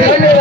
Yeah.